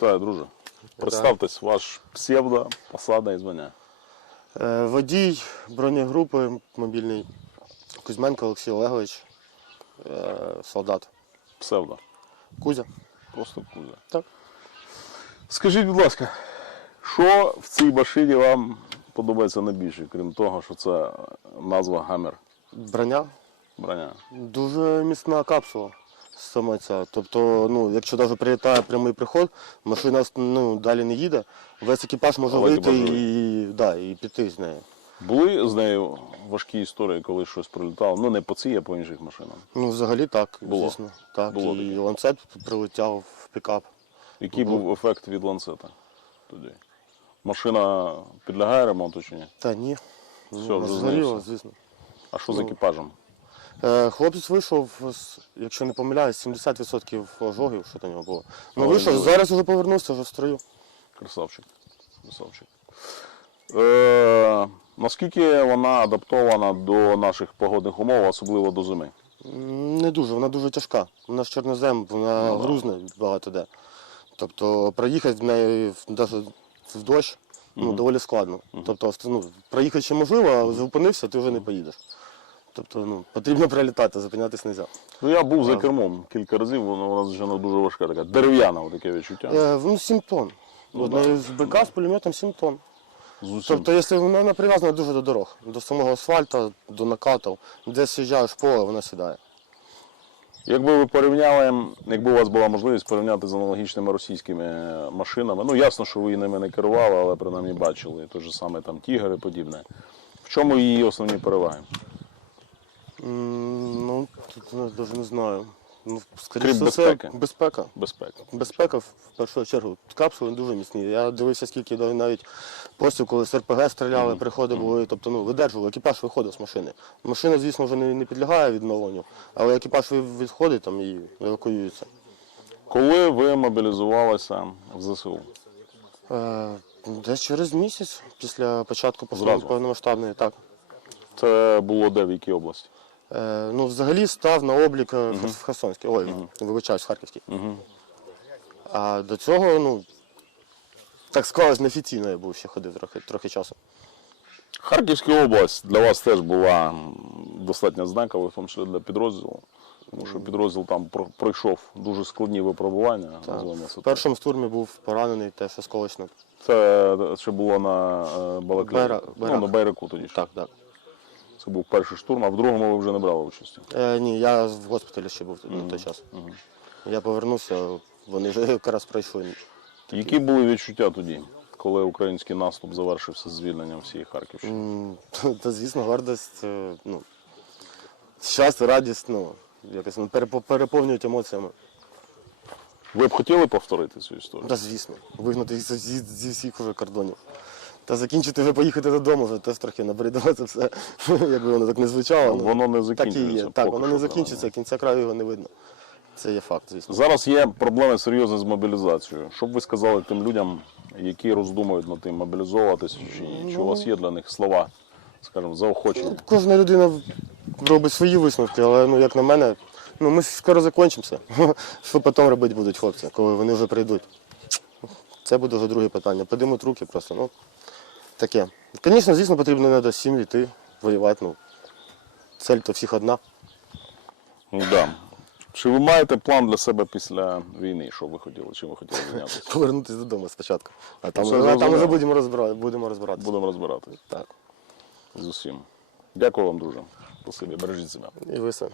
Вітаю, друже. Представтесь, ваш псевдо, посада і звання. Е, Водій бронегрупи мобільний Кузьменко Олексій Олегович, е, солдат. Псевдо. Кузя. Просто кузя. Так. Скажіть, будь ласка, що в цій машині вам подобається найбільше, крім того, що це назва Гаммер Броня. броня? Дуже міцна капсула сама ця. Тобто, ну, якщо навіть прилітає прямий приход, машина ну, далі не їде, весь екіпаж може Але вийти екіпаж і, да, і піти з нею. Були з нею важкі історії, коли щось прилітало? Ну, не по цій, а по інших машинах. Ну, взагалі так, Було. звісно. Так. Було і таке. ланцет прилетяв в пікап. Який був ефект від ланцета тоді? Машина підлягає ремонту чи ні? Та ні. Все, ну, вже згоріло, звісно. А що з Ну. екіпажем? Е, Хлопець вийшов, якщо не помиляюсь, 70% ожогів, що до нього було. Ну вийшов, зараз вже повернувся, вже в строю. Красавчик. Красавчик. Е, наскільки вона адаптована до наших погодних умов, особливо до зими? Не дуже, вона дуже тяжка. Вона ж чорнозем, вона Ну, грузна багато де. Тобто проїхати в неї навіть в дощ ну, доволі складно. Тобто, ну, проїхати ще можливо, а зупинився, ти вже не поїдеш. Тобто ну, потрібно прилітати, зупинятись не можна. Ну, я був за кермом кілька разів, вона, вона звичайно дуже важка, така дерев'яна таке відчуття. Е, ну, 7 тонн. Ну, да. з БК з пулеметом 7 тонн. З усім. Тобто, якщо вона прив'язана дуже до дорог, до самого асфальту, до накатів, де з'їжджаєш поле, вона сідає. Якби ви порівняли, якби у вас була можливість порівняти з аналогічними російськими машинами, ну ясно, що ви ними не керували, але принаймні бачили те ж саме там Тігр і подібне. В чому її основні переваги? Ну, тут навіть не знаю. Ну, Крім скоріше за безпеки. все, безпека. Безпека. Безпека в першу чергу. Капсули дуже міцні. Я дивився, скільки навіть постів, коли з РПГ стріляли, приходи були, тобто ну, видержували, екіпаж виходив з машини. Машина, звісно, вже не, не підлягає відновленню, але екіпаж відходить там і евакуюється. Коли ви мобілізувалися в ЗСУ? Е, десь через місяць після початку Зразу? повномасштабної, так. Це було де в якій області? Е, ну, взагалі став на облік е, в Херсонській, ой, вибачаюсь, в Харківській. А до цього, ну, так склалось неофіційно, я був ще ходив трохи, трохи часу. Харківська область для вас теж була достатньо знакова, в тому числі для підрозділу. Тому що підрозділ там пройшов дуже складні випробування. це В першому штурмі був поранений теж осколочно. Це ще було на е, Балаклії. Байра- Ну, на Байраку тоді. ще. Так, так. Це був перший штурм, а в другому ви вже не брали участі. Е, ні, я в госпіталі ще був на той час. Я повернувся, вони вже якраз пройшли. Які були відчуття тоді, коли український наступ завершився з звільненням всієї Харківщини? М, Та, звісно, гордость, е, ну, щастя, радість, ну, якось ну, перепо- переповнюють емоціями. Ви б хотіли повторити цю історію? Та звісно, вигнати їх зі, зі всіх уже кордонів. Та закінчити вже поїхати додому, вже теж трохи набридало це все, якби воно так не звучало. ну, Воно не так і закінчується. є. Так, поки воно що, не закінчиться, кінця краю його не видно. Це є факт, звісно. Зараз є проблеми серйозні з мобілізацією. Що б ви сказали тим людям, які роздумують над тим, мобілізовуватися чи ні? Чи у вас є для них слова, скажімо, заохочення? Кожна людина робить свої висновки, але ну, як на мене, ну, ми скоро закінчимося. Що потім робити будуть хлопці, коли вони вже прийдуть? Це буде вже друге питання. Подимуть руки просто. Ну, таке. Звісно, звісно, потрібно треба всім йти, воювати. Ну, цель то всіх одна. Ну, да. Чи ви маєте план для себе після війни, що ви хотіли, чим ви хотіли зайнятися? Повернутися додому спочатку. А там, вже- а там зрозуміло. вже будемо розбирати, будемо розбиратися. Будемо розбирати Так. з усім. Дякую вам, друже. Спасибі, бережіть себе. І ви все.